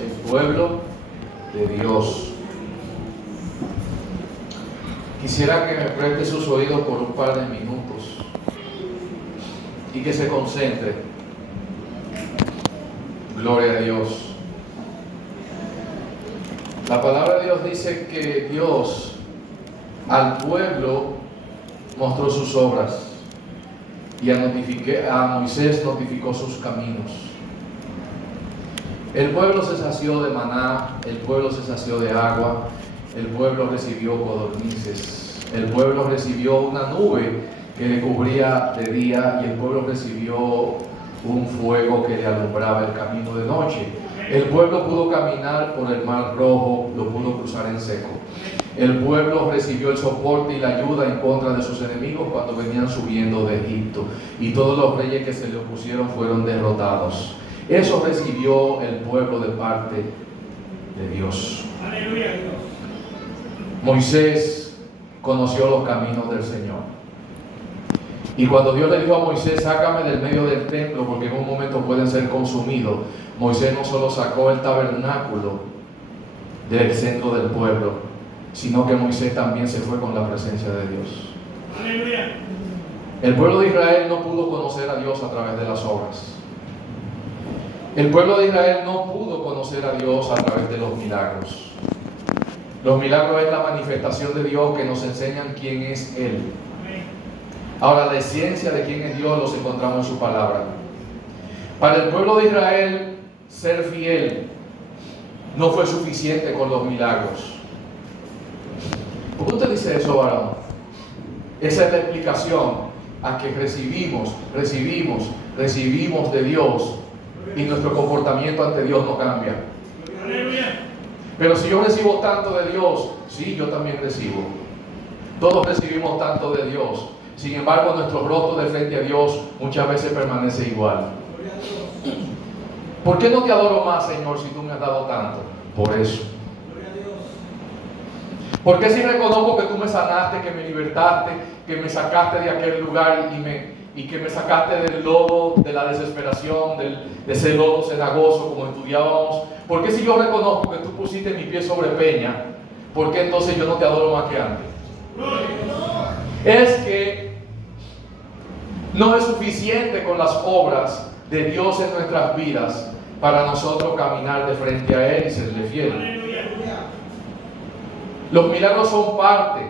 el pueblo de Dios. Quisiera que me preste sus oídos por un par de minutos y que se concentre. Gloria a Dios. La palabra de Dios dice que Dios al pueblo mostró sus obras y a Moisés notificó sus caminos. El pueblo se sació de maná, el pueblo se sació de agua, el pueblo recibió codornices, el pueblo recibió una nube que le cubría de día y el pueblo recibió un fuego que le alumbraba el camino de noche. El pueblo pudo caminar por el mar rojo, lo pudo cruzar en seco. El pueblo recibió el soporte y la ayuda en contra de sus enemigos cuando venían subiendo de Egipto, y todos los reyes que se le opusieron fueron derrotados. Eso recibió el pueblo de parte de Dios. Aleluya. Moisés conoció los caminos del Señor. Y cuando Dios le dijo a Moisés, sácame del medio del templo porque en un momento pueden ser consumidos, Moisés no solo sacó el tabernáculo del centro del pueblo, sino que Moisés también se fue con la presencia de Dios. Aleluya. El pueblo de Israel no pudo conocer a Dios a través de las obras. El pueblo de Israel no pudo conocer a Dios a través de los milagros. Los milagros es la manifestación de Dios que nos enseñan quién es Él. Ahora, la esencia de quién es Dios los encontramos en su palabra. Para el pueblo de Israel, ser fiel no fue suficiente con los milagros. ¿Por qué usted dice eso, varón? Esa es la explicación a que recibimos de Dios y nuestro comportamiento ante Dios no cambia. Pero si yo recibo tanto de Dios, sí, yo también recibo. Todos recibimos tanto de Dios. Sin embargo, nuestro rostro de frente a Dios muchas veces permanece igual. ¿Por qué no te adoro más, Señor, si tú me has dado tanto? Por eso. ¿Por qué si reconozco que tú me sanaste, que me libertaste, que me sacaste de aquel lugar y que me sacaste del lodo, de la desesperación, de ese lodo cenagoso como estudiábamos? ¿Por qué si yo reconozco que tú pusiste mi pie sobre peña, por qué entonces yo no te adoro más que antes? Es que no es suficiente con las obras de Dios en nuestras vidas para nosotros caminar de frente a Él y serle fiel. Los milagros son parte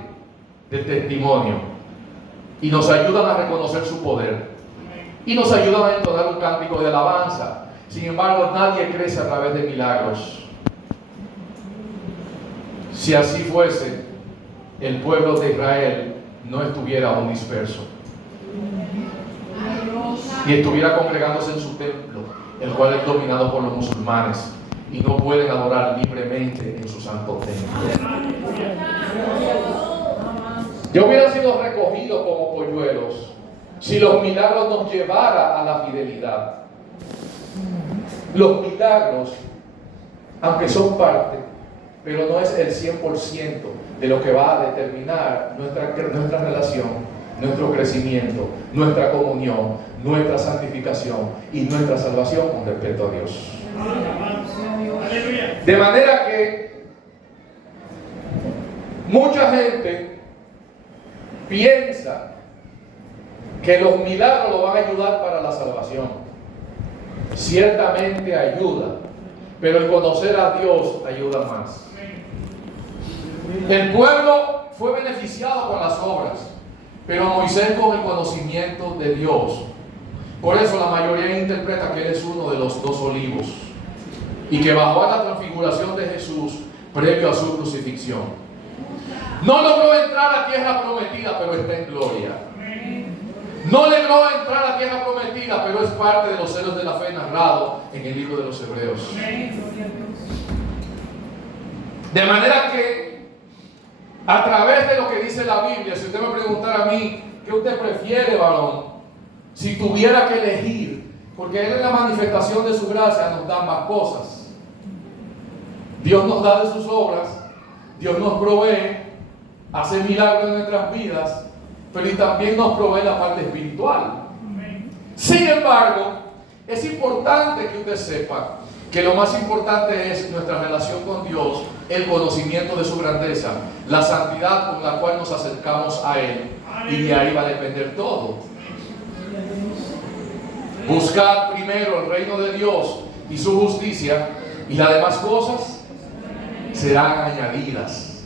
del testimonio y nos ayudan a reconocer su poder y nos ayudan a entonar un cántico de alabanza. Sin embargo, nadie crece a través de milagros. Si así fuese, el pueblo de Israel no estuviera aún disperso y estuviera congregándose en su templo, el cual es dominado por los musulmanes y no pueden adorar libremente en su santo templo. Yo hubiera sido recogido como polluelos si los milagros nos llevaran a la fidelidad. Los milagros, aunque son parte, pero no es el 100% de lo que va a determinar nuestra relación, nuestro crecimiento, nuestra comunión, nuestra santificación y nuestra salvación con respecto a Dios. De manera que mucha gente piensa que los milagros lo van a ayudar para la salvación. Ciertamente ayuda, pero el conocer a Dios ayuda más. El pueblo fue beneficiado con las obras, pero Moisés con el conocimiento de Dios. Por eso la mayoría interpreta que él es uno de los 2 olivos y que bajó a la transfiguración de Jesús previo a su crucifixión. No logró entrar a tierra prometida, pero está en gloria. No logró entrar a tierra prometida, pero es parte de los celos de la fe narrado en el libro de los Hebreos. De manera que, a través de lo que dice la Biblia, si usted me preguntara a mí, ¿qué usted prefiere, varón? Si tuviera que elegir, porque Él en la manifestación de su gracia nos da más cosas. Dios nos da de sus obras, Dios nos provee, hace milagros en nuestras vidas, pero y también nos provee la parte espiritual. Sin embargo, es importante que usted sepa que lo más importante es nuestra relación con Dios, el conocimiento de su grandeza, la santidad con la cual nos acercamos a Él, y de ahí va a depender todo. Buscar primero el reino de Dios y su justicia, y las demás cosas serán añadidas.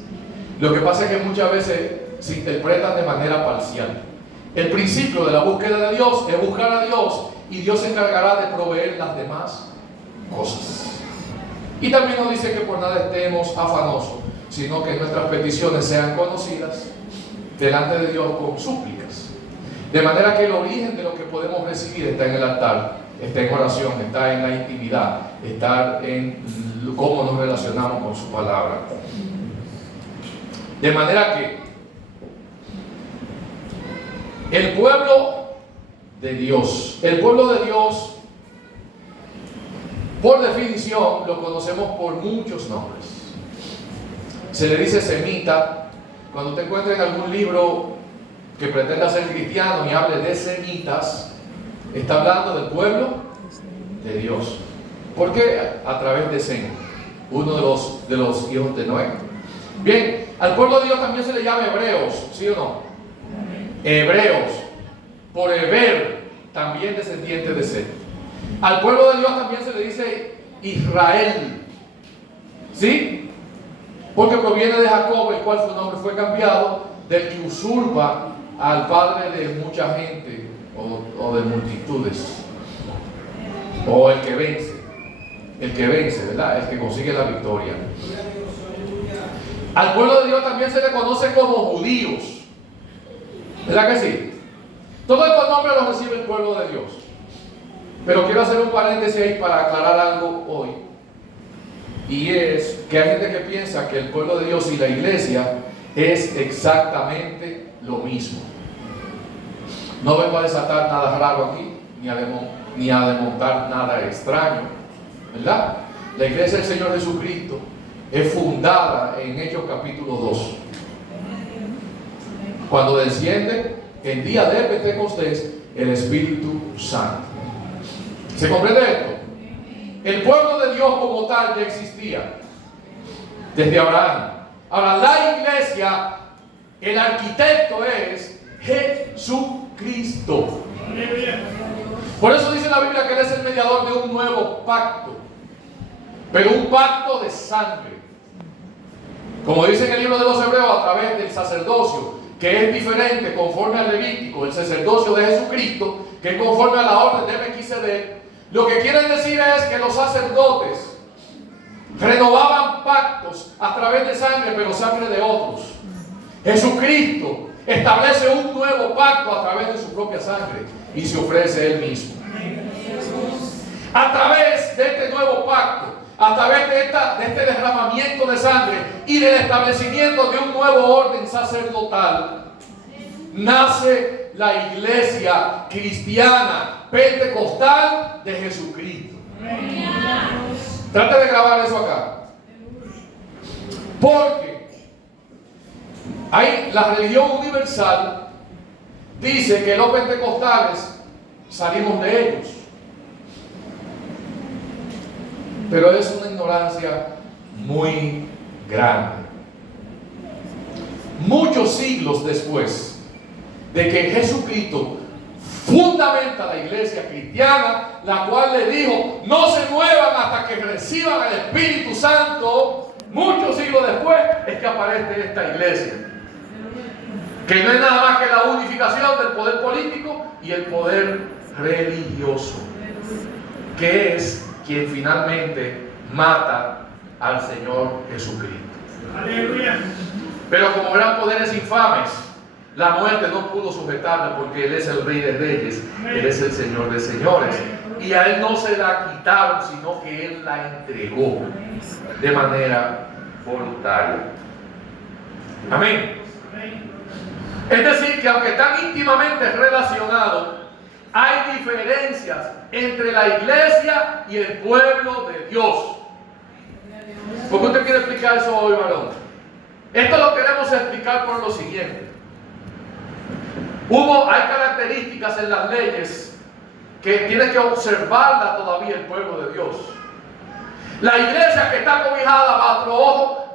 Lo que pasa es que muchas veces se interpretan de manera parcial. El principio de la búsqueda de Dios es buscar a Dios, y Dios se encargará de proveer las demás cosas. Y también nos dice que por nada estemos afanosos, sino que nuestras peticiones sean conocidas delante de Dios con súplicas. De manera que el origen de lo que podemos recibir está en el altar, está en oración, está en la intimidad, está en cómo nos relacionamos con su palabra. De manera que el pueblo de Dios, por definición, lo conocemos por muchos nombres. Se le dice semita. Cuando te encuentres en algún libro que pretenda ser cristiano y hable de semitas, está hablando del pueblo de Dios. ¿Por qué? A través de Sem, uno de los hijos de Noé. Bien, al pueblo de Dios también se le llama hebreos, ¿sí o no? Hebreos, por Heber, también descendiente de Sem. Al pueblo de Dios también se le dice Israel, ¿sí? Porque proviene de Jacob, el cual su nombre fue cambiado, del que usurpa al padre de mucha gente o de multitudes, o el que vence, ¿verdad? El que consigue la victoria. Al pueblo de Dios también se le conoce como judíos, ¿verdad que sí? Todos estos nombres los recibe el pueblo de Dios. Pero quiero hacer un paréntesis ahí para aclarar algo hoy. Y es que hay gente que piensa que el pueblo de Dios y la iglesia es exactamente lo mismo. No vengo a desatar nada raro aquí, ni a desmontar nada extraño, ¿verdad? La iglesia del Señor Jesucristo es fundada en Hechos capítulo 2. Cuando desciende el día de Pentecostés el Espíritu Santo. ¿Se comprende esto? El pueblo de Dios como tal ya existía desde Abraham. Ahora, la iglesia, el arquitecto es Jesucristo. Por eso dice la Biblia que Él es el mediador de un nuevo pacto, pero un pacto de sangre. Como dice en el libro de los Hebreos, a través del sacerdocio, que es diferente conforme al Levítico, el sacerdocio de Jesucristo, que es conforme a la orden de Melquisedec. Lo que quieren decir es que los sacerdotes renovaban pactos a través de sangre, pero sangre de otros. Jesucristo establece un nuevo pacto a través de su propia sangre y se ofrece Él mismo. A través de este nuevo pacto, a través de este derramamiento de sangre y del establecimiento de un nuevo orden sacerdotal, nace la iglesia cristiana pentecostal de Jesucristo. Trate de grabar eso acá, porque la religión universal dice que los pentecostales salimos de ellos, pero es una ignorancia muy grande. Muchos siglos después de que Jesucristo fundamenta la iglesia cristiana, la cual le dijo: no se muevan hasta que reciban el Espíritu Santo. Muchos siglos después es que aparece esta iglesia, que no es nada más que la unificación del poder político y el poder religioso, que es quien finalmente mata al Señor Jesucristo. Aleluya. Pero como eran poderes infames, la muerte no pudo sujetarla, porque Él es el Rey de Reyes, Él es el Señor de Señores, y a Él no se la quitaron, sino que Él la entregó de manera voluntaria. Amén. Es decir, que aunque están íntimamente relacionados, hay diferencias entre la iglesia y el pueblo de Dios. ¿Por qué usted quiere explicar eso hoy, varón? Esto lo queremos explicar por lo siguiente. Hay características en las leyes que tiene que observarla todavía el pueblo de Dios. La iglesia que está cobijada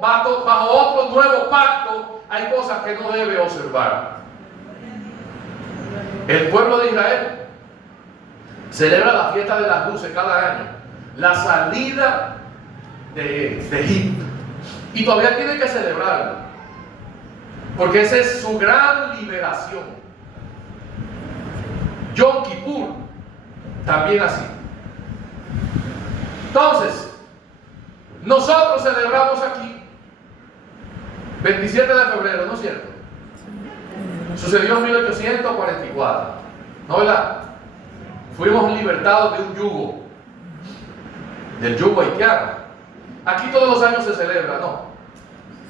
bajo otro nuevo pacto, hay cosas que no debe observar. El pueblo de Israel celebra la fiesta de las luces cada año, la salida de Egipto, y todavía tiene que celebrarlo, porque esa es su gran liberación. Yom Kippur también así. Entonces, nosotros celebramos aquí 27 de febrero, ¿no es cierto? Sucedió en 1844, ¿no verdad? Fuimos libertados de un yugo, del yugo haitiano. Aquí todos los años se celebra, ¿no?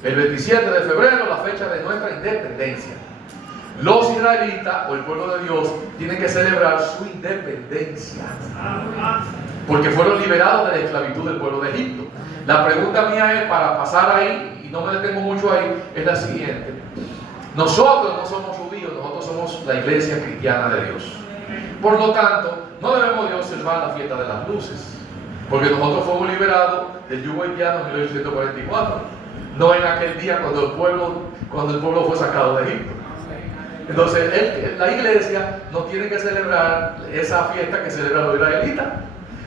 El 27 de febrero, la fecha de nuestra independencia. Los israelitas, o el pueblo de Dios, tienen que celebrar su independencia, porque fueron liberados de la esclavitud del pueblo de Egipto. La pregunta mía es, para pasar ahí, y no me detengo mucho ahí, es la siguiente. Nosotros no somos judíos, nosotros somos la iglesia cristiana de Dios. Por lo tanto, no debemos de observar la fiesta de las luces, porque nosotros fuimos liberados del yugo haitiano en 1844, no en aquel día cuando el pueblo fue sacado de Egipto. Entonces, la iglesia no tiene que celebrar esa fiesta que celebran los israelitas.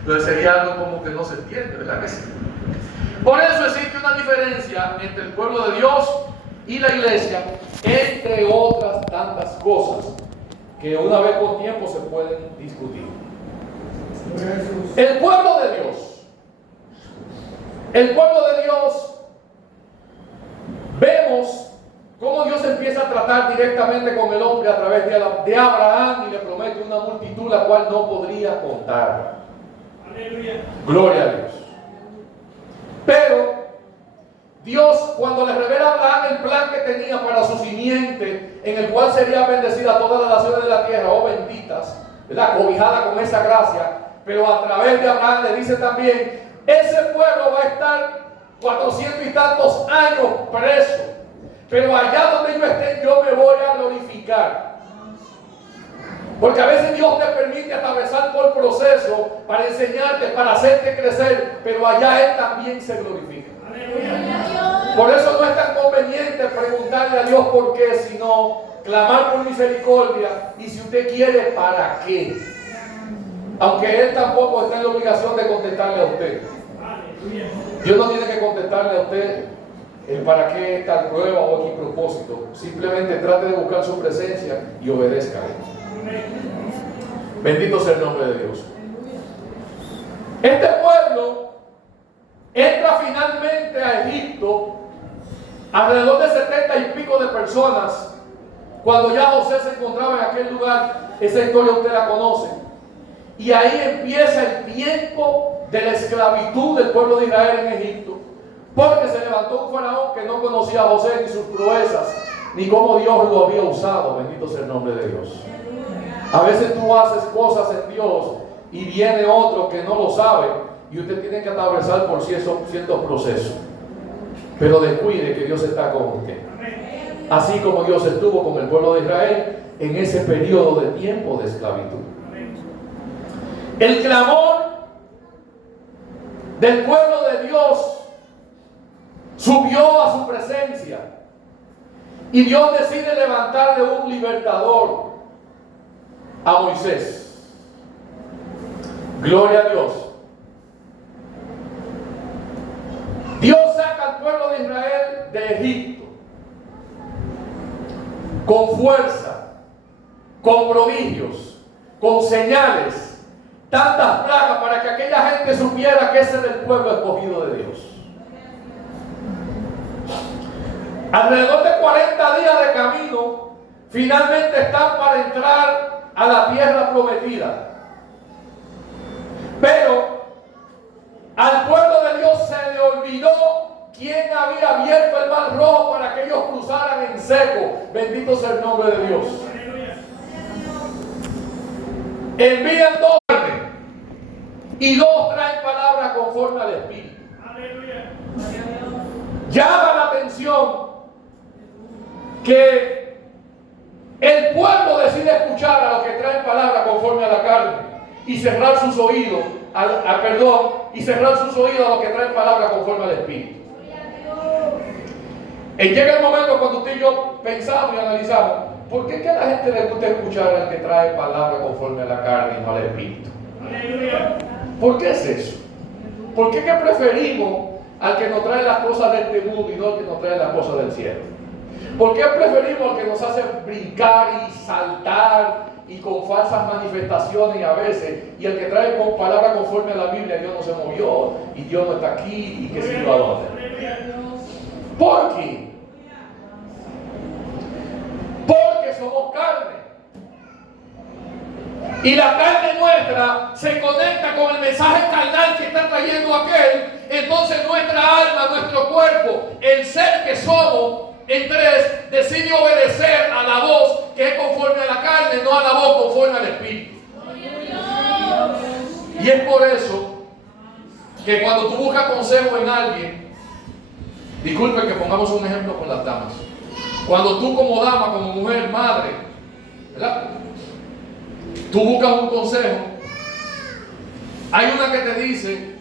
Entonces sería algo como que no se entiende, ¿verdad que sí? Por eso existe una diferencia entre el pueblo de Dios y la iglesia, entre otras tantas cosas que una vez con tiempo se pueden discutir. El pueblo de Dios, vemos cómo Dios empieza a tratar directamente con el hombre a través de Abraham y le promete una multitud la cual no podría contar. Aleluya. Gloria a Dios. Pero Dios, cuando le revela a Abraham el plan que tenía para su simiente, en el cual sería bendecida todas las naciones de la tierra, o benditas, ¿verdad?, cobijada con esa gracia, pero a través de Abraham le dice también, ese pueblo va a estar 400 y tantos años preso, pero allá donde yo esté, yo me voy a glorificar. Porque a veces Dios te permite atravesar por el proceso para enseñarte, para hacerte crecer, pero allá Él también se glorifica. Por eso no es tan conveniente preguntarle a Dios por qué, sino clamar por misericordia, y si usted quiere, ¿para qué? Aunque Él tampoco está en la obligación de contestarle a usted. Dios no tiene que contestarle a usted el para qué tal prueba o qué propósito. Simplemente trate de buscar su presencia y obedezca a Él. Bendito sea el nombre de Dios. Este pueblo entra finalmente a Egipto, alrededor de 70 y pico de personas, cuando ya José se encontraba en aquel lugar. Esa historia usted la conoce. Y ahí empieza el tiempo de la esclavitud del pueblo de Israel en Egipto, porque se levantó un faraón que no conocía a José ni sus proezas, ni cómo Dios lo había usado. Bendito sea el nombre de Dios. A veces tú haces cosas en Dios y viene otro que no lo sabe, y usted tiene que atravesar por ciertos procesos. Pero descuide que Dios está con usted, así como Dios estuvo con el pueblo de Israel en ese periodo de tiempo de esclavitud. El clamor del pueblo de Dios subió a su presencia, y Dios decide levantarle un libertador a Moisés. Gloria a Dios. Dios saca al pueblo de Israel de Egipto con fuerza, con prodigios, con señales, tantas plagas, para que aquella gente supiera que ese era el pueblo escogido de Dios. Alrededor de 40 días de camino, finalmente están para entrar a la tierra prometida. Pero al pueblo de Dios se le olvidó quién había abierto el mar rojo para que ellos cruzaran en seco. Bendito sea el nombre de Dios. Envían dos y dos traen palabra conforme al Espíritu. Llama la atención que el pueblo decide escuchar a los que traen palabra conforme a la carne y cerrar sus oídos perdón, y cerrar sus oídos a lo que trae palabra conforme al Espíritu. Y llega el momento cuando usted y yo pensamos y analizamos, ¿por qué que a la gente le gusta escuchar al que trae palabra conforme a la carne y no al Espíritu? ¿Por qué es eso? ¿Por qué que preferimos al que nos trae las cosas de este mundo y no al que nos trae las cosas del cielo? ¿Por qué preferimos al que nos hace brincar y saltar y con falsas manifestaciones a veces, y el que trae con palabra conforme a la Biblia, Dios no se movió y Dios no está aquí y qué sé yo a dónde? ¿Por qué? Porque somos carne. Y la carne nuestra se conecta con el mensaje carnal que está trayendo aquel. Entonces nuestra alma, nuestro cuerpo, el ser que somos en tres, decide obedecer a la voz que es conforme a la carne, no a la voz conforme al Espíritu. Y es por eso que cuando tú buscas consejo en alguien, disculpen que pongamos un ejemplo con las damas. Cuando tú como dama, como mujer, madre, ¿verdad? Tú buscas un consejo, hay una que te dice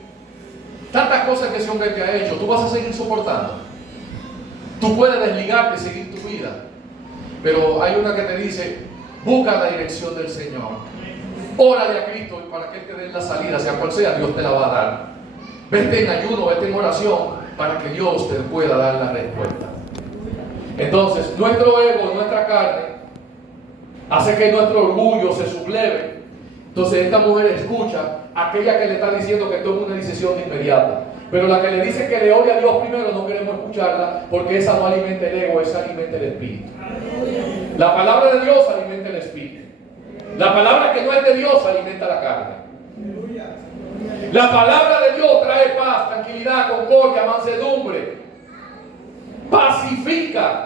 tantas cosas que ese hombre te ha hecho, tú vas a seguir soportando. Tú puedes desligarte y seguir tu vida, pero hay una que te dice, busca la dirección del Señor, órale a Cristo para que Él te dé la salida, sea cual sea, Dios te la va a dar. Vete en ayuno, vete en oración, para que Dios te pueda dar la respuesta. Entonces, nuestro ego, nuestra carne, hace que nuestro orgullo se subleve. Entonces esta mujer escucha a aquella que le está diciendo que tome una decisión inmediata. Pero la que le dice que le ore a Dios primero no queremos escucharla, porque esa no alimenta el ego, esa alimenta el espíritu. La palabra de Dios alimenta el espíritu. La palabra que no es de Dios alimenta la carne. La palabra de Dios trae paz, tranquilidad, concordia, mansedumbre, pacifica.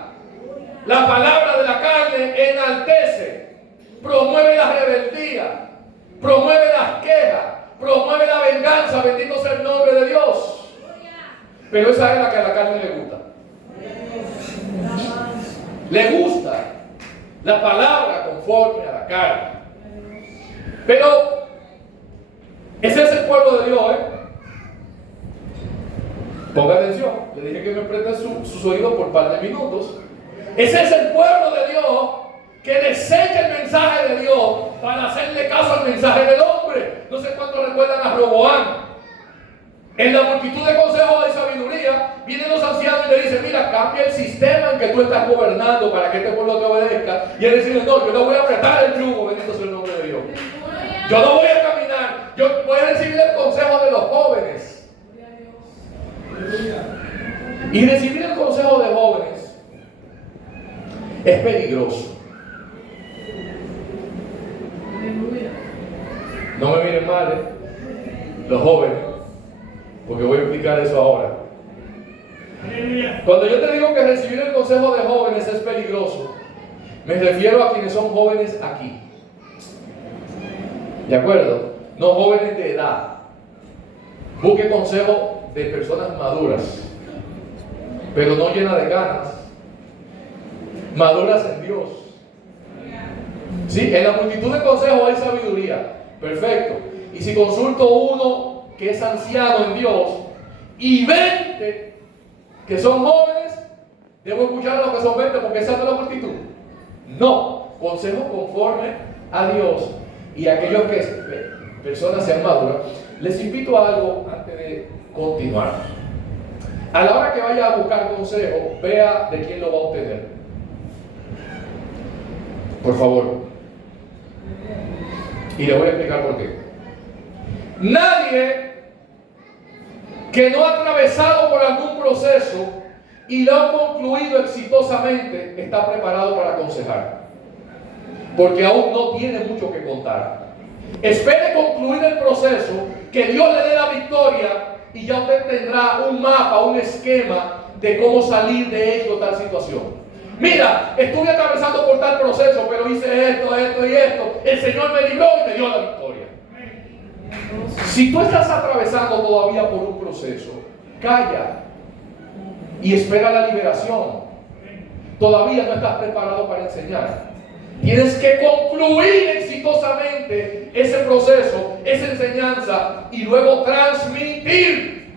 La palabra de la carne enaltece, promueve la rebeldía, promueve las quejas, promueve la venganza, bendito sea el nombre de Dios. Pero esa es la que a la carne le gusta. Le gusta la palabra conforme a la carne. Pero ese es el pueblo de Dios, Ponga atención, le dije que me preste sus oídos por un par de minutos. Ese es el pueblo de Dios que desecha el mensaje de Dios para hacerle caso al mensaje del hombre. No sé cuántos recuerdan a Roboam. En la multitud de consejos de sabiduría, vienen los ancianos y le dicen, mira, cambia el sistema en que tú estás gobernando para que este pueblo te obedezca. Y él dice, no, yo no voy a apretar el yugo, bendito sea el nombre de Dios. Yo no voy a caminar, yo voy a recibir el consejo de los jóvenes. Y recibir el consejo de jóvenes es peligroso. No me miren mal, los jóvenes, porque voy a explicar eso ahora. Cuando yo te digo que recibir el consejo de jóvenes es peligroso, me refiero a quienes son jóvenes aquí. ¿De acuerdo? No jóvenes de edad. Busque consejo de personas maduras, pero no llenas de ganas. Maduras en Dios. Sí, en la multitud de consejos hay sabiduría. Perfecto. Y si consulto uno que es anciano en Dios y 20 que son jóvenes, ¿debo escuchar a los que son 20 porque esa es de la multitud? No. Consejo conforme a Dios. Y aquellos que personas sean maduras, les invito a algo antes de continuar. A la hora que vaya a buscar consejo, vea de quién lo va a obtener. Por favor. Y le voy a explicar por qué. Nadie que no ha atravesado por algún proceso y lo ha concluido exitosamente está preparado para aconsejar. Porque aún no tiene mucho que contar. Espere concluir el proceso, que Dios le dé la victoria y ya usted tendrá un mapa, un esquema de cómo salir de esto, tal situación. Mira, estuve atravesando por tal proceso, pero hice esto, esto y esto. El Señor me libró y me dio la victoria. Si tú estás atravesando todavía por un proceso, calla y espera la liberación. Todavía no estás preparado para enseñar. Tienes que concluir exitosamente ese proceso, esa enseñanza y luego transmitir.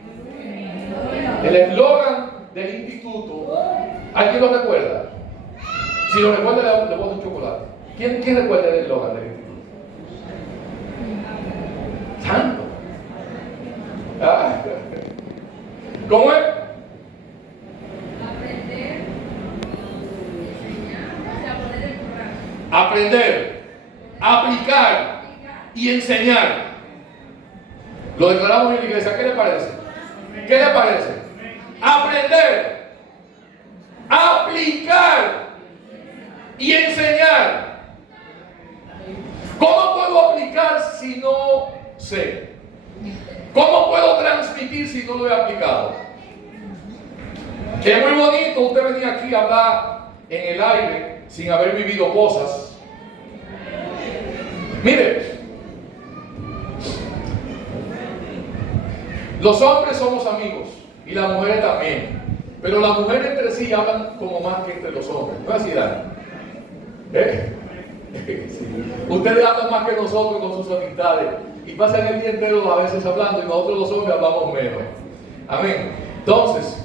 El eslogan del instituto, ¿alguien lo recuerda? Si lo recuerda, le pongo un chocolate. ¿Quién recuerda el eslogan del instituto? Santo. ¿Cómo es? Aprender, aplicar y enseñar. Lo declaramos en la iglesia. ¿Qué le parece? ¿Qué le parece? Aprender, aplicar y enseñar. ¿Cómo puedo aplicar si no sé? ¿Cómo puedo transmitir si no lo he aplicado? Es muy bonito usted venir aquí a hablar en el aire sin haber vivido cosas. Mire, los hombres somos amigos y las mujeres también, pero las mujeres entre sí hablan como más que entre los hombres. ¿No es así, Dani? Sí. Ustedes hablan más que nosotros con sus amistades y pasan el día entero a veces hablando, y nosotros los hombres hablamos menos. Amén. Entonces,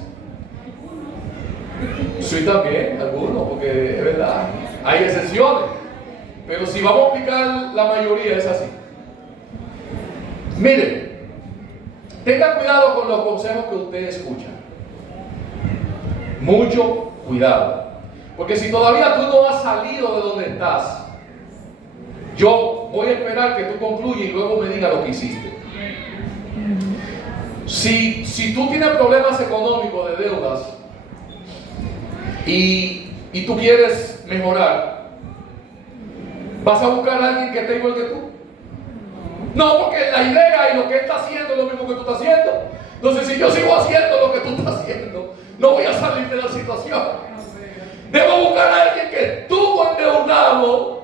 sí, también, algunos, porque es verdad, hay excepciones, pero si vamos a aplicar la mayoría es así. Miren, tenga cuidado con los consejos que usted escucha. Mucho cuidado, porque si todavía tú no has salido de donde estás, yo voy a esperar que tú concluyas y luego me digas lo que hiciste. Si tú tienes problemas económicos de deudas y tú quieres mejorar, ¿vas a buscar a alguien que esté igual que tú? No, porque la idea y lo que él está haciendo es lo mismo que tú estás haciendo. Entonces, si yo sigo haciendo lo que tú estás haciendo, no voy a salir de la situación. Debo buscar a alguien que estuvo endeudado,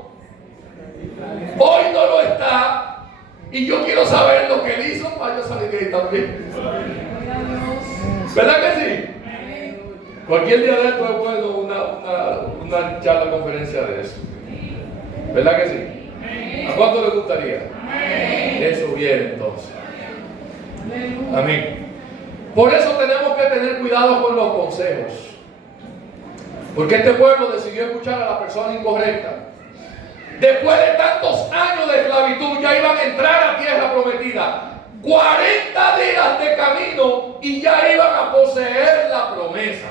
hoy no lo está, y yo quiero saber lo que él hizo para yo salir de ahí también. ¿Verdad que sí? Cualquier día de esto es bueno una charla, conferencia de eso. ¿Verdad que sí? ¿A cuánto le gustaría? Eso viene entonces. Amén. Por eso tenemos que tener cuidado con los consejos. Porque este pueblo decidió escuchar a la persona incorrecta. Después de tantos años de esclavitud, ya iban a entrar a tierra prometida. 40 días de camino y ya iban a poseer la promesa.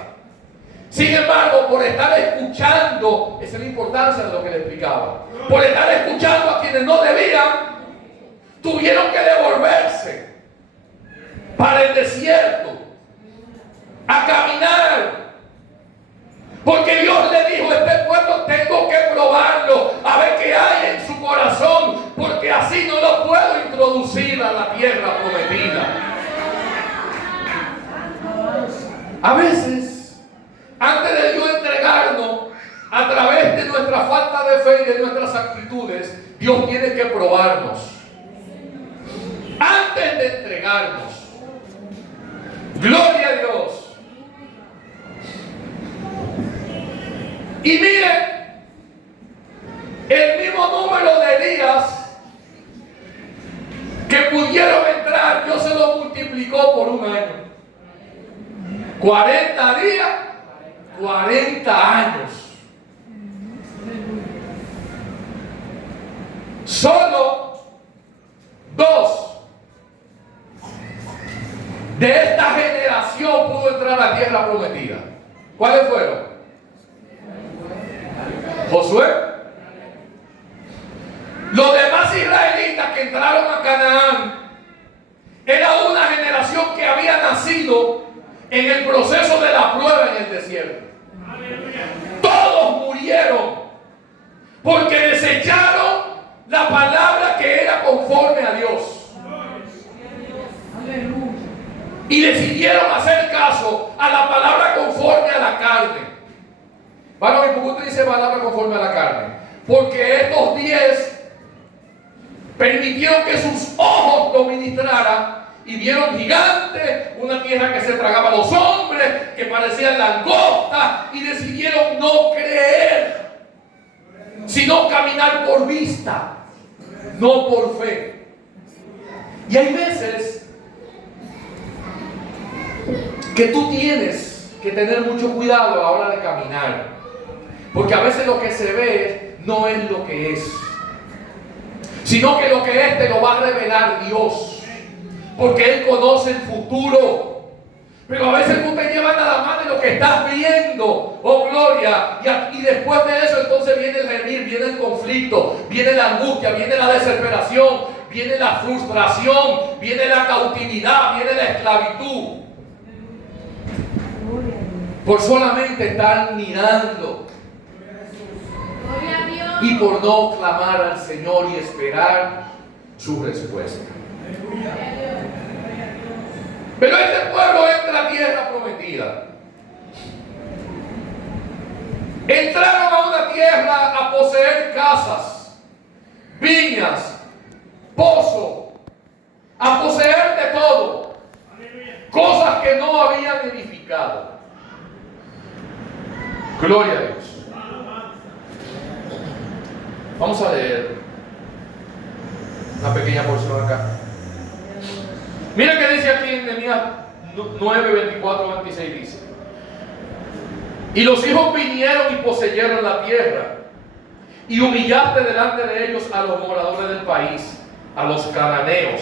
Sin embargo, por estar escuchando, esa es la importancia de lo que le explicaba, por estar escuchando a quienes no debían, tuvieron que devolverse para el desierto a caminar, porque Dios le dijo: este pueblo tengo que probarlo, a ver qué hay en su corazón, porque así no lo puedo introducir a la tierra prometida. A veces, antes de Dios entregarnos, a través de nuestra falta de fe y de nuestras actitudes, Dios tiene que probarnos antes de entregarnos. Gloria a Dios. Y miren, el mismo número de días que pudieron entrar, Dios se lo multiplicó por un año. 40 días, 40 años. Solo 2 de esta generación pudo entrar a la tierra prometida. ¿Cuáles fueron? Josué. Los demás israelitas que entraron a Canaán era una generación que había nacido en el proceso de la prueba en el desierto. Todos murieron porque desecharon la palabra que era conforme a Dios y decidieron hacer caso a la palabra conforme a la carne. Bueno, ¿y por qué usted dice palabra conforme a la carne? Porque estos 10 permitieron que sus ojos lo ministraran y vieron gigantes, una tierra que se tragaba a los hombres, que parecían langostas, y decidieron no creer. sino caminar por vista, no por fe. Y hay veces que tú tienes que tener mucho cuidado a la hora de caminar, porque a veces lo que se ve no es lo que es, sino que lo que es te lo va a revelar Dios, porque Él conoce el futuro. Pero a veces tú te llevas nada más de lo que estás viendo, oh gloria, y después de eso entonces viene el gemir, viene el conflicto, viene la angustia, viene la desesperación, viene la frustración, viene la cautividad, viene la esclavitud, por solamente estar mirando y por no clamar al Señor y esperar su respuesta. Pero este pueblo entra a tierra prometida. Entraron a una tierra a poseer casas, viñas, pozo, a poseer de todo, cosas que no habían edificado. Gloria a Dios. Vamos a leer una pequeña porción acá. Mira que dice aquí en Nehemías 9, 24, 26 dice: y los hijos vinieron y poseyeron la tierra, y humillaste delante de ellos a los moradores del país, a los cananeos,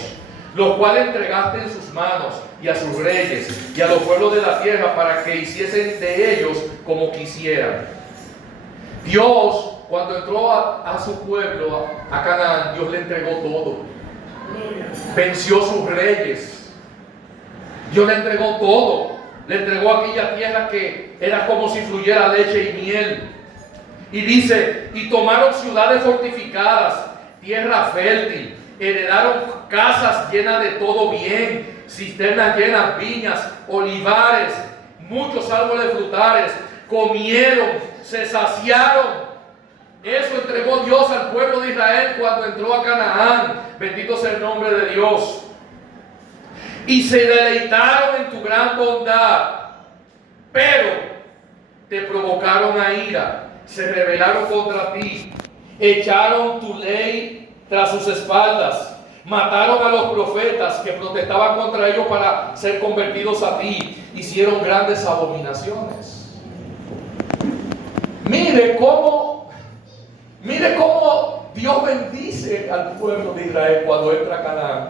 los cuales entregaste en sus manos, y a sus reyes, y a los pueblos de la tierra, para que hiciesen de ellos como quisieran. Dios, cuando entró a su pueblo, a Canaán, Dios le entregó todo. Venció sus reyes. Dios le entregó todo. Le entregó aquella tierra que era como si fluyera leche y miel. Y dice: y tomaron ciudades fortificadas, tierra fértil, heredaron casas llenas de todo bien, cisternas llenas, viñas, olivares, muchos árboles frutales, comieron, se saciaron. Eso entregó Dios al pueblo de Israel cuando entró a Canaán. Bendito sea el nombre de Dios. Y se deleitaron en tu gran bondad, pero te provocaron a ira, se rebelaron contra ti, echaron tu ley tras sus espaldas, mataron a los profetas que protestaban contra ellos para ser convertidos a ti, hicieron grandes abominaciones. Mire cómo Dios bendice al pueblo de Israel cuando entra a Canaán.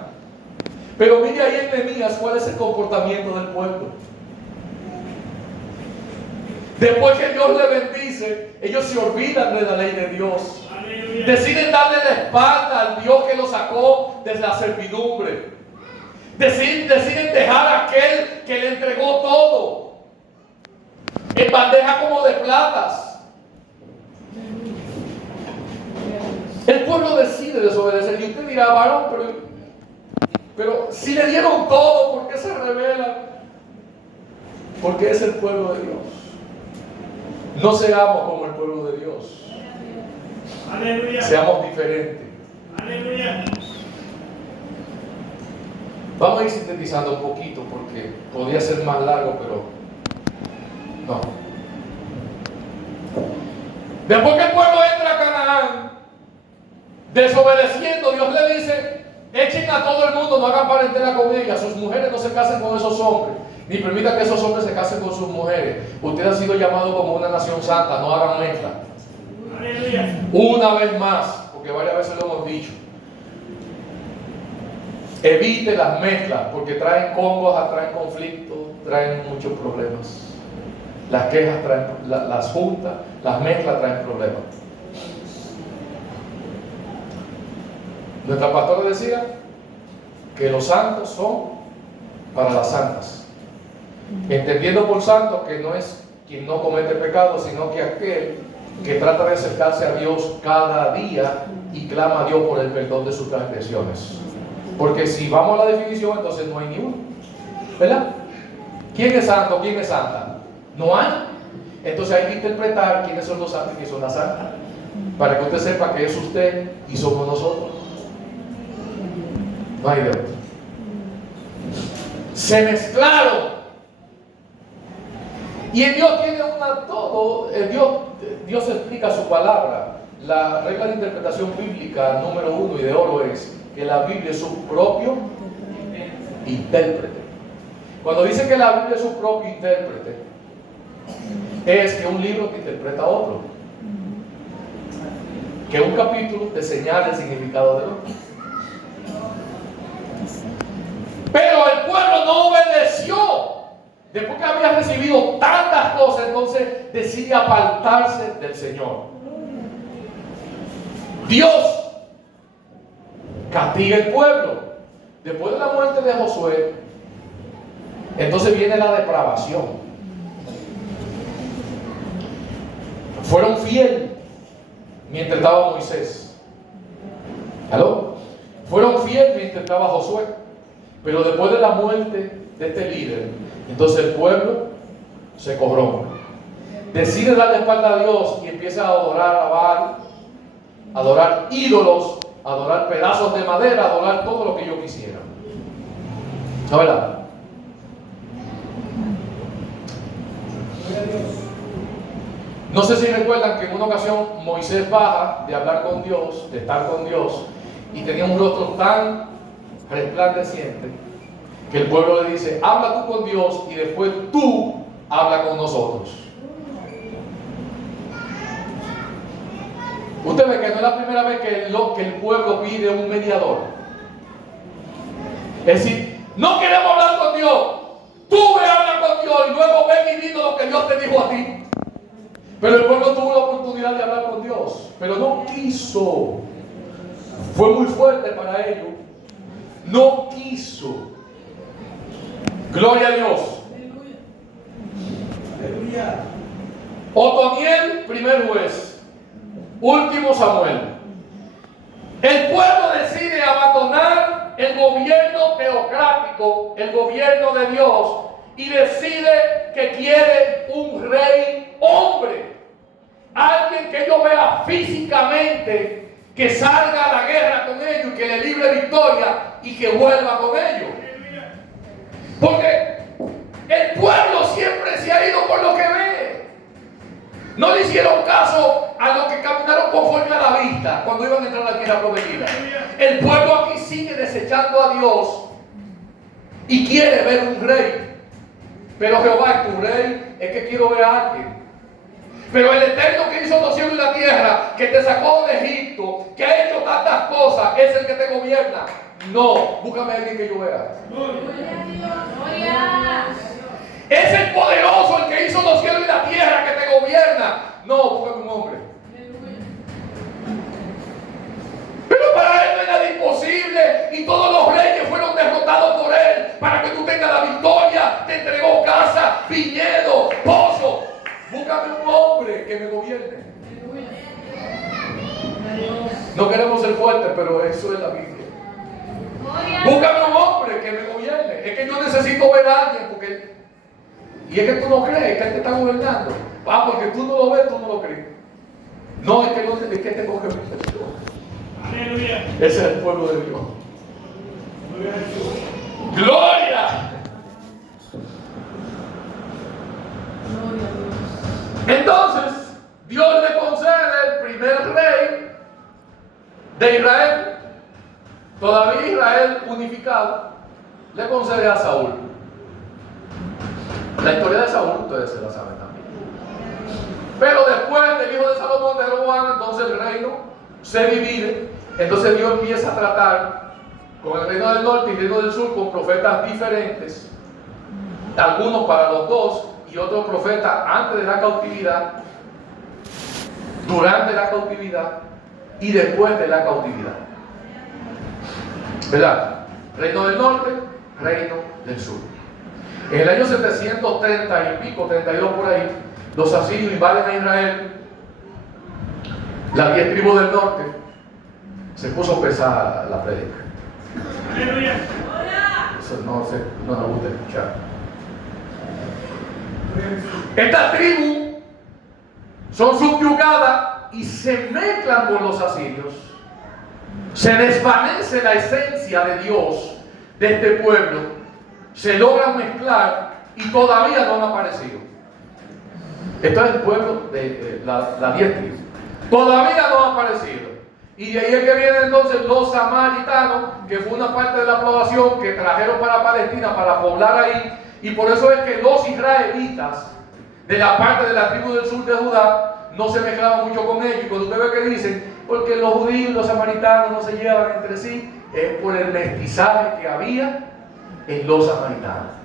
Pero mire ahí en Nehemías cuál es el comportamiento del pueblo. Después que Dios le bendice, ellos se olvidan de la ley de Dios. Aleluya. Deciden darle la espalda al Dios que los sacó de la servidumbre. Deciden dejar a aquel que le entregó todo en bandeja como de platas. El pueblo decide desobedecer. Y usted dirá: varón, pero si le dieron todo, ¿por qué se rebelan? Porque es el pueblo de Dios. No seamos como el pueblo de Dios. Aleluya. Seamos diferentes. Aleluya. Vamos a ir sintetizando un poquito porque podría ser más largo, pero no. Después que el pueblo entra a Canaán, desobedeciendo, Dios le dice: echen a todo el mundo, no hagan parentela con ellas, sus mujeres no se casen con esos hombres, ni permitan que esos hombres se casen con sus mujeres. Ustedes han sido llamados como una nación santa, no hagan mezcla. Aleluya. Una vez más, porque varias veces lo hemos dicho, evite las mezclas, porque traen congojas, traen conflictos, traen muchos problemas. Las quejas traen, las juntas, las mezclas traen problemas. Nuestra pastora decía que los santos son para las santas, entendiendo por santo que no es quien no comete pecado, sino que aquel que trata de acercarse a Dios cada día y clama a Dios por el perdón de sus transgresiones. Porque si vamos a la definición, entonces no hay ni uno, ¿verdad? ¿Quién es santo? ¿Quién es santa? No hay. Entonces hay que interpretar quiénes son los santos y quiénes son las santas, para que usted sepa que es usted y somos nosotros. No hay de otro. Se mezclaron. Y en Dios tiene todo. Dios explica su palabra. la regla de interpretación bíblica número 1 y de oro es que la Biblia es su propio intérprete. Cuando dice que la Biblia es su propio intérprete, es que un libro que interpreta a otro, que un capítulo te señala el significado del otro. Pero el pueblo no obedeció. Después que había recibido tantas cosas, entonces decide apartarse del Señor. Dios castiga el pueblo. Después de la muerte de Josué, entonces viene la depravación. Fueron fieles mientras estaba Moisés. ¿Aló? Fueron fieles mientras estaba Josué. Pero después de la muerte de este líder, entonces el pueblo se corrompe. Decide darle espalda a Dios y empieza a adorar a Baal, a adorar ídolos, a adorar pedazos de madera, a adorar todo lo que yo quisiera. ¿No es verdad? No sé si recuerdan que en una ocasión Moisés baja de hablar con Dios, de estar con Dios, y tenía un rostro tan resplandeciente que el pueblo le dice: habla tú con Dios y después tú habla con nosotros. Usted ve que no es la primera vez que el pueblo pide un mediador. Es decir, no queremos hablar con Dios, tú ve a hablar con Dios y luego ven y dinos lo que Dios te dijo a ti. Pero el pueblo tuvo la oportunidad de hablar con Dios, pero no quiso. Fue muy fuerte para ellos. No quiso. Gloria a Dios. Aleluya. Otoniel, primer juez. Último Samuel. El pueblo decide abandonar el gobierno teocrático, el gobierno de Dios, y decide que quiere un rey hombre. Alguien que ellos vean físicamente, que salga a la guerra con ellos y que le libre victoria y que vuelva con ellos. Porque el pueblo siempre se ha ido por lo que ve. No le hicieron caso a los que caminaron conforme a la vista cuando iban a entrar a la tierra prometida. El pueblo aquí sigue desechando a Dios y quiere ver un rey. Pero Jehová es tu rey, es que quiero ver a alguien. Pero el Eterno que hizo los cielos y la tierra, que te sacó de Egipto, que ha hecho tantas cosas, es el que te gobierna. No, búscame a alguien que yo vea. Es el poderoso, el que hizo los cielos y la tierra, que te gobierna. No, búscame un hombre. Pero para él no era nada imposible y todos los reyes fueron derrotados por él para que tú tengas la victoria. Te entregó casa, viñedo, pozo. Búscame un hombre que me gobierne. No queremos ser fuertes, pero eso es la Biblia. Búscame un hombre que me gobierne. Es que yo necesito ver a alguien porque... Y es que tú no crees que él te está gobernando. Ah, porque tú no lo ves, tú no lo crees. No, es que no es que te coge mi persona. Aleluya. Ese es el pueblo de Dios. ¡Gloria! Entonces, Dios le concede el primer rey de Israel. Todavía Israel unificado, le concede a Saúl. La historia de Saúl ustedes se la saben también. Pero después del hijo de Salomón, de Roboam, entonces el reino se divide. Entonces Dios empieza a tratar con el reino del norte y el reino del sur con profetas diferentes. Algunos para los dos y otros profetas antes de la cautividad, durante la cautividad y después de la cautividad. ¿Verdad? Reino del norte, reino del sur. En el año 730 y pico, 32 por ahí, los asirios invaden a Israel. Las 10 tribus del norte. Se puso pesada la prédica. ¡Aleluya! Eso no nos gusta escuchar. Estas tribus son subyugadas y se mezclan con los asirios. Se desvanece la esencia de Dios de este pueblo. Se logran mezclar y todavía no han aparecido. Esto es el pueblo de la 10 tribus. Todavía no ha aparecido. Y de ahí es que vienen entonces los samaritanos, que fue una parte de la población que trajeron para Palestina para poblar ahí. Y por eso es que los israelitas de la parte de la tribu del sur de Judá no se mezclaban mucho con ellos. Y cuando usted ve que dicen, porque los judíos y los samaritanos no se llevan entre sí, es por el mestizaje que había en los samaritanos.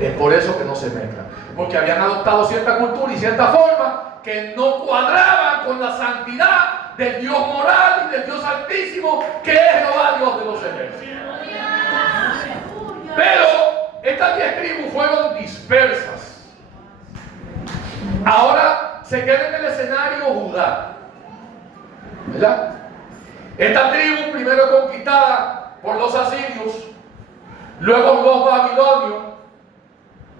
Es por eso que no se mezclan, porque habían adoptado cierta cultura y cierta forma que no cuadraban con la santidad del Dios moral y del Dios altísimo, que es Jehová, Dios de los ejércitos. Pero estas 10 tribus fueron dispersas. Ahora se queda en el escenario Judá, ¿verdad? Esta tribu primero conquistada por los asirios, luego los babilonios,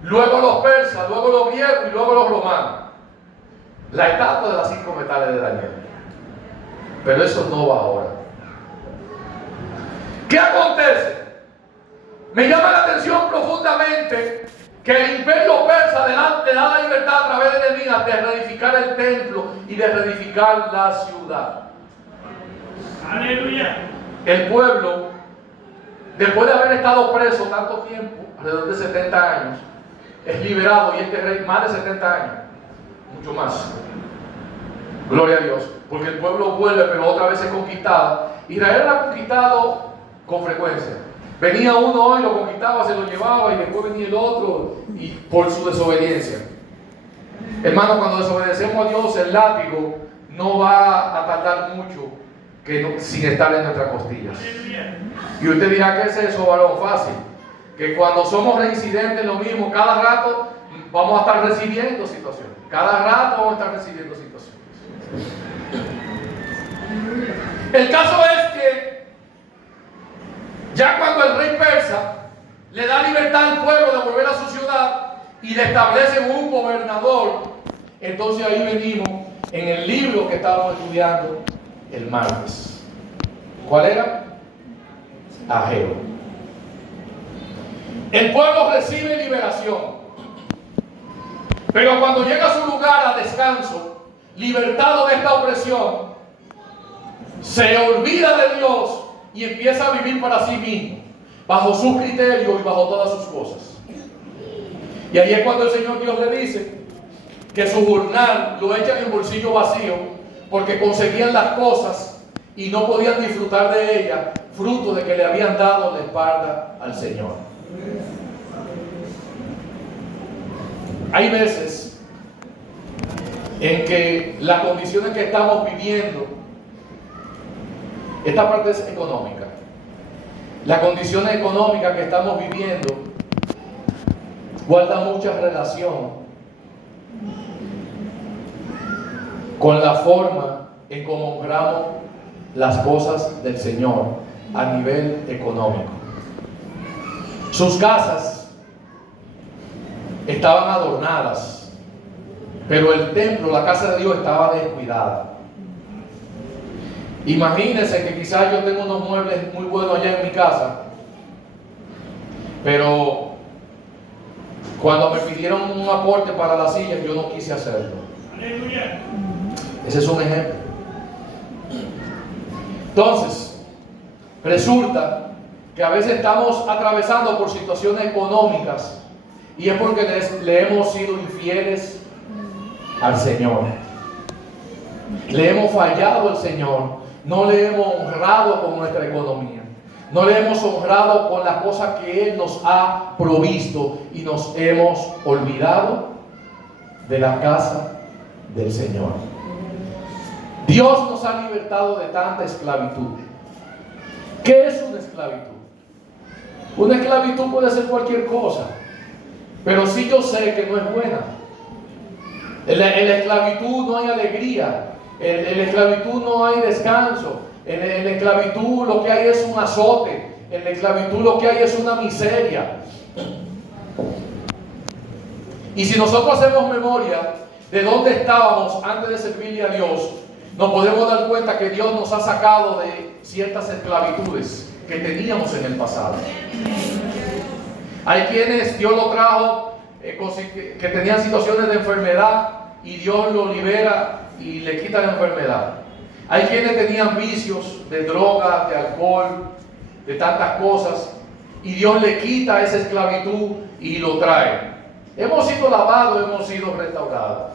luego los persas, luego los griegos y luego los romanos. La estatua de las 5 metales de Daniel. Pero eso no va ahora. ¿Qué acontece? Me llama la atención profundamente que el imperio persa le da la libertad a través de Nehemías de reedificar el templo y de reedificar la ciudad. Aleluya. El pueblo, después de haber estado preso tanto tiempo, alrededor de 70 años, es liberado, y este rey más de 70 años, mucho más. Gloria a Dios, porque el pueblo vuelve, pero otra vez es conquistado. Israel era conquistado con frecuencia. Venía uno hoy, lo conquistaba, se lo llevaba, y después venía el otro, y por su desobediencia. Hermano, cuando desobedecemos a Dios, el látigo no va a tardar mucho sin estar en nuestras costillas. Y usted dirá, ¿qué es eso, varón? Fácil. Que cuando somos reincidentes en lo mismo, cada rato vamos a estar recibiendo situaciones. Cada rato vamos a estar recibiendo situaciones. El caso es que ya cuando el rey persa le da libertad al pueblo de volver a su ciudad y le establece un gobernador, entonces ahí venimos en el libro que estábamos estudiando el martes. ¿Cuál era? Ageo. El pueblo recibe liberación, pero cuando llega a su lugar a descanso, libertado de esta opresión, se olvida de Dios y empieza a vivir para sí mismo, bajo sus criterios y bajo todas sus cosas. Y ahí es cuando el Señor Dios le dice que su jornal lo echan en bolsillo vacío, porque conseguían las cosas y no podían disfrutar de ellas, fruto de que le habían dado la espalda al Señor. Hay veces en que las condiciones que estamos viviendo, esta parte es económica, las condiciones económicas que estamos viviendo guardan mucha relación con la forma en cómo honramos las cosas del Señor a nivel económico. Sus casas estaban adornadas, pero el templo, la casa de Dios, estaba descuidada. Imagínense que quizás yo tengo unos muebles muy buenos allá en mi casa, pero cuando me pidieron un aporte para la silla, yo no quise hacerlo. Aleluya. Ese es un ejemplo. Entonces, resulta que a veces estamos atravesando por situaciones económicas y es porque le hemos sido infieles al Señor. Le hemos fallado al Señor. No le hemos honrado con nuestra economía. No le hemos honrado con las cosas que Él nos ha provisto y nos hemos olvidado de la casa del Señor. Dios nos ha libertado de tanta esclavitud. ¿Qué es una esclavitud? Una esclavitud puede ser cualquier cosa, pero sí yo sé que no es buena. En la esclavitud no hay alegría, en la esclavitud no hay descanso, en la esclavitud lo que hay es un azote, en la esclavitud lo que hay es una miseria. Y si nosotros hacemos memoria de dónde estábamos antes de servirle a Dios, nos podemos dar cuenta que Dios nos ha sacado de ciertas esclavitudes que teníamos en el pasado. Hay quienes Dios lo trajo que tenían situaciones de enfermedad y Dios lo libera y le quita la enfermedad. Hay quienes tenían vicios de droga, de alcohol, de tantas cosas, y Dios le quita esa esclavitud y lo trae. Hemos sido lavados, hemos sido restaurados.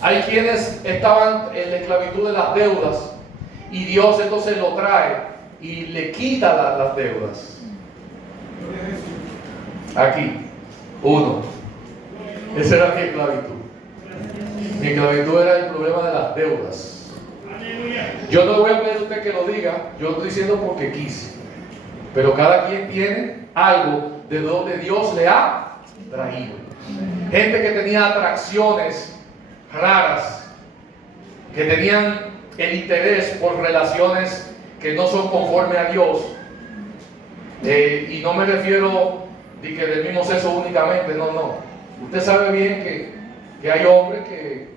Hay quienes estaban en la esclavitud de las deudas, y Dios entonces lo trae y le quita las deudas. Aquí, uno. Esa era mi esclavitud. Mi esclavitud era el problema de las deudas. Yo no le voy a pedir a usted que lo diga, yo lo estoy diciendo porque quise. Pero cada quien tiene algo de donde Dios le ha traído. Gente que tenía atracciones raras, que tenían el interés por relaciones que no son conforme a Dios. Y no me refiero de que del mismo sexo únicamente, no. Usted sabe bien que hay hombres que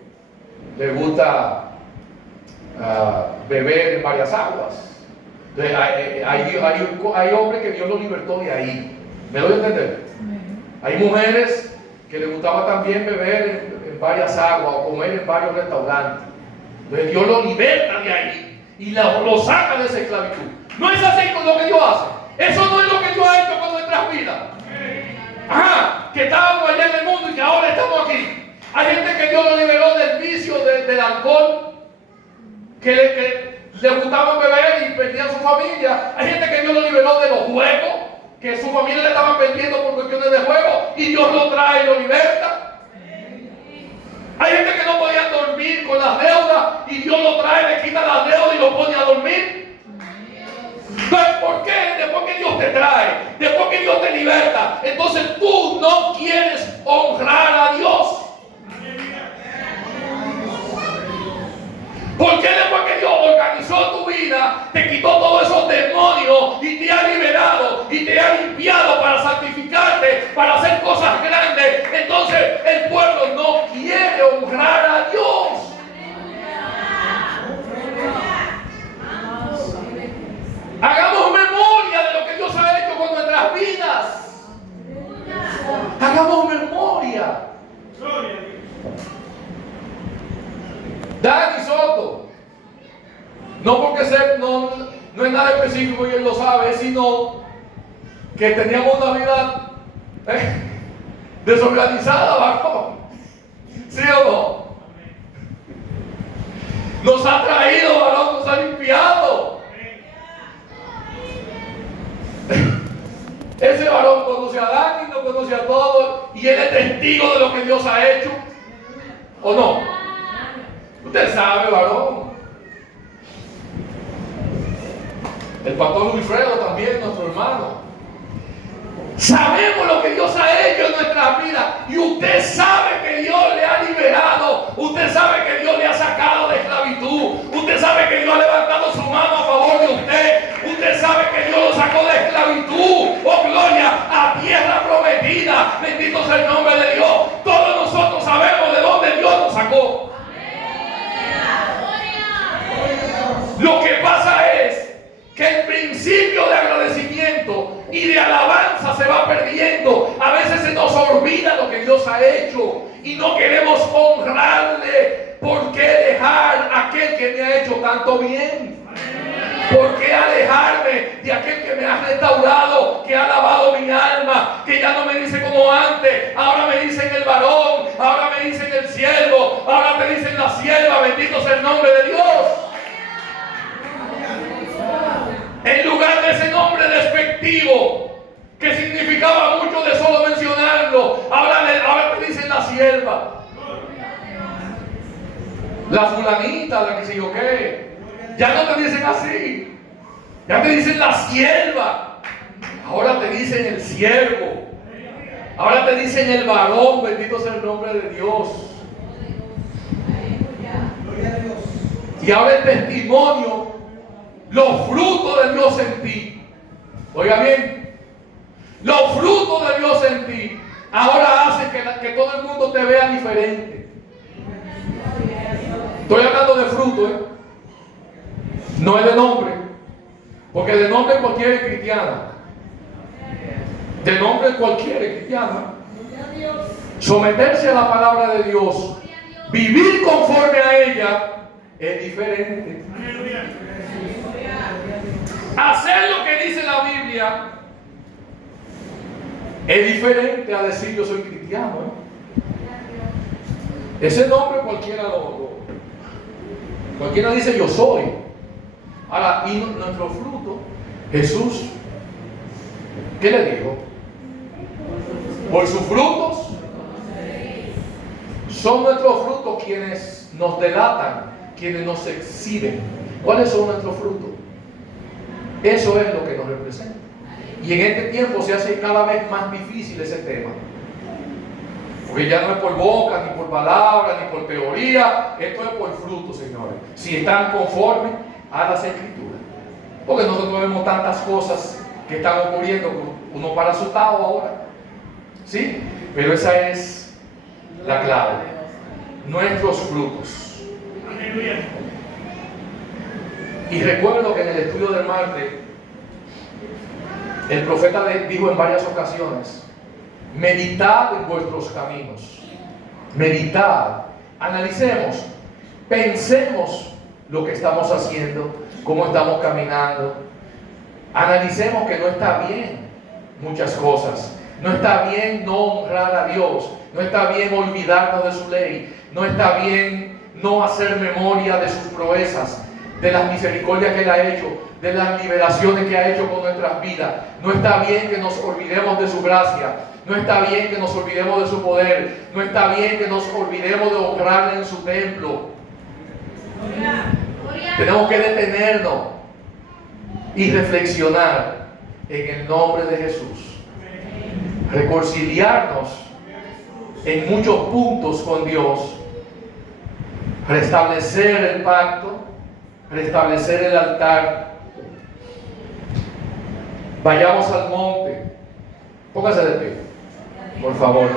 les gusta beber en varias aguas. Entonces, hay hombres que Dios los libertó de ahí. ¿Me doy a entender? Hay mujeres que les gustaba también beber en varias aguas o comer en varios restaurantes. Entonces Dios los liberta de ahí y lo saca de esa esclavitud. No es así con lo que Dios hace. Eso no es lo que Dios ha hecho con nuestras vidas. Ajá, que estábamos allá en el mundo y que ahora estamos aquí. Hay gente que Dios lo liberó del vicio del alcohol, que le gustaba beber y perdían su familia. Hay gente que Dios lo liberó de los juegos, que su familia le estaban perdiendo por cuestiones de juego, y Dios lo trae y lo liberta. Hay gente que no podía dormir con las deudas, y Dios lo trae, le quita las deudas y lo pone a dormir. Entonces, ¿por qué? Después que Dios te trae, después que Dios te liberta, entonces tú no quieres honrar a Dios. ¿Por qué después que Dios organizó tu vida, te quitó todos esos demonios y te ha liberado y te ha limpiado para santificarte, para hacer cosas grandes? Entonces el pueblo no quiere honrar a Dios. Hagamos memoria de lo que Dios ha hecho con nuestras vidas. Hagamos memoria. Dani Soto, no porque no es nada específico y él lo sabe, sino que teníamos una vida desorganizada, varón. ¿Sí o no? Nos ha traído, varón, nos ha limpiado. Ese varón conoce a Dani, no conoce a todos, y él es testigo de lo que Dios ha hecho, ¿o no? Usted sabe, varón. El pastor Wilfredo también, nuestro hermano. Sabemos lo que Dios ha hecho en nuestras vidas, y usted sabe que Dios le ha liberado, usted sabe que Dios le ha sacado de esclavitud, usted sabe que Dios ha levantado su mano a favor de usted sabe que Dios lo sacó de esclavitud, oh gloria, a tierra prometida. Bendito sea el nombre de Dios. Todos nosotros sabemos de dónde Dios nos sacó. Lo que pasa es que el principio de agradecimiento y de alabanza se va perdiendo. A veces se nos olvida lo que Dios ha hecho y no queremos honrarle. ¿Por qué dejar a aquel que me ha hecho tanto bien? ¿Por qué alejarme de aquel que me ha restaurado, que ha lavado mi alma, que ya no me dice como antes? Ahora me dicen el varón, ahora me dicen el siervo, ahora me dicen la sierva. Bendito sea el nombre de Dios. En lugar de ese nombre despectivo, que significaba mucho de solo mencionarlo, ahora te dicen la sierva, la fulanita, la que sé yo qué. Ya no te dicen así, ya te dicen la sierva, ahora te dicen el siervo, ahora te dicen el varón. Bendito sea el nombre de Dios. Y ahora el testimonio, los frutos de Dios en ti. Oiga bien, los frutos de Dios en ti ahora hacen que todo el mundo te vea diferente. Estoy hablando de fruto, no es de nombre, porque de nombre cualquiera es cristiana. De nombre cualquiera es cristiana. Someterse a la palabra de Dios Vivir conforme a ella es diferente. Hacer lo que dice la Biblia es diferente a decir yo soy cristiano. Ese nombre cualquiera dice yo soy. Ahora, y nuestro fruto, Jesús, ¿qué le dijo? Por sus frutos son nuestros frutos quienes nos delatan, quienes nos exhiben. ¿Cuáles son nuestros frutos? Eso es lo que nos representa. Y en este tiempo se hace cada vez más difícil ese tema. Porque ya no es por boca, ni por palabras, ni por teoría. Esto es por fruto, señores. Si están conformes a las Escrituras. Porque nosotros vemos tantas cosas que están ocurriendo, uno para asustado ahora. ¿Sí? Pero esa es la clave. Nuestros frutos. Y recuerdo que en el estudio del martes, el profeta dijo en varias ocasiones: meditad en vuestros caminos. Meditad. Analicemos. Pensemos lo que estamos haciendo, cómo estamos caminando. Analicemos que no está bien muchas cosas. No está bien no honrar a Dios. No está bien olvidarnos de su ley. No está bien no hacer memoria de sus proezas, de las misericordias que Él ha hecho, de las liberaciones que ha hecho con nuestras vidas. No está bien que nos olvidemos de su gracia. No está bien que nos olvidemos de su poder. No está bien que nos olvidemos de honrarle en su templo. Tenemos que detenernos y reflexionar en el nombre de Jesús. Reconciliarnos en muchos puntos con Dios. Restablecer el pacto. Restablecer el altar. Vayamos al monte. Póngase de pie, por favor.